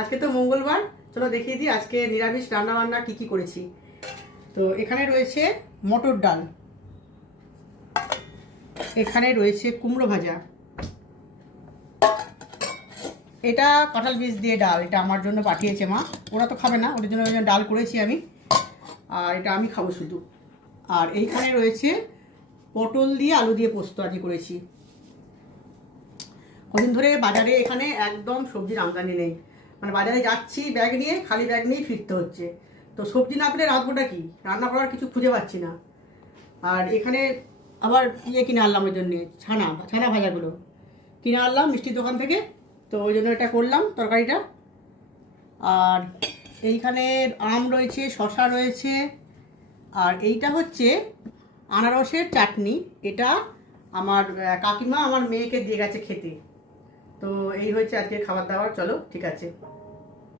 আজকে তো মঙ্গলবার, চলো দেখিয়ে দিই আজকে নিরামিষ রান্নাবান্না কি কি করেছি। তো এখানে রয়েছে মটর ডাল, এখানে রয়েছে কুমড়ো ভাজা, এটা কাঁঠাল বীজ দিয়ে ডাল, এটা আমার জন্য পাঠিয়েছে মা, ওরা তো খাবে না, ওদের জন্য ডাল করেছি আমি, আর এটা আমি খাবো শুধু। আর এইখানে রয়েছে পটল দিয়ে আলু দিয়ে পোস্ত আজকে করেছি। কদিন ধরে বাজারে এখানে একদম সবজির আমদানি নেই, মানে বাজারে যাচ্ছি ব্যাগ নিয়ে, খালি ব্যাগ নিয়েই ফিরতে হচ্ছে। তো সবজি না পেলে রাঁধবোটা কি, রান্না করার কিছু খুঁজে পাচ্ছি না। আর এখানে আবার কিনে আনলাম ওই জন্যে, ছানা ভাজাগুলো কিনে আনলাম মিষ্টির দোকান থেকে, তো ওই জন্য এটা করলাম তরকারিটা। আর এইখানে আম রয়েছে, শসা রয়েছে, আর এইটা হচ্ছে আনারসের চাটনি, এটা আমার কাকিমা আমার মেয়েকে দিয়ে গেছে খেতে। তো এই হয়েছে আজকে খাবার দাবার, চলো ঠিক আছে।